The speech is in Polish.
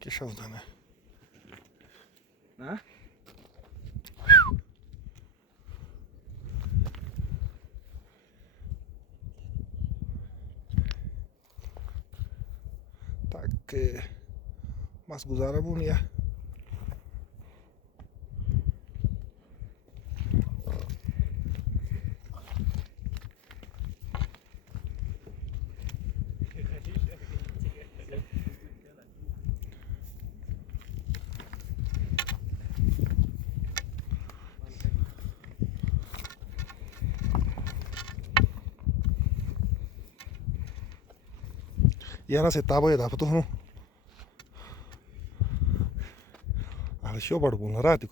Kiszołdany. Ne? Tak, mas guzara bunia. Jana se tavoja dapat tuh, ale show baru pun rati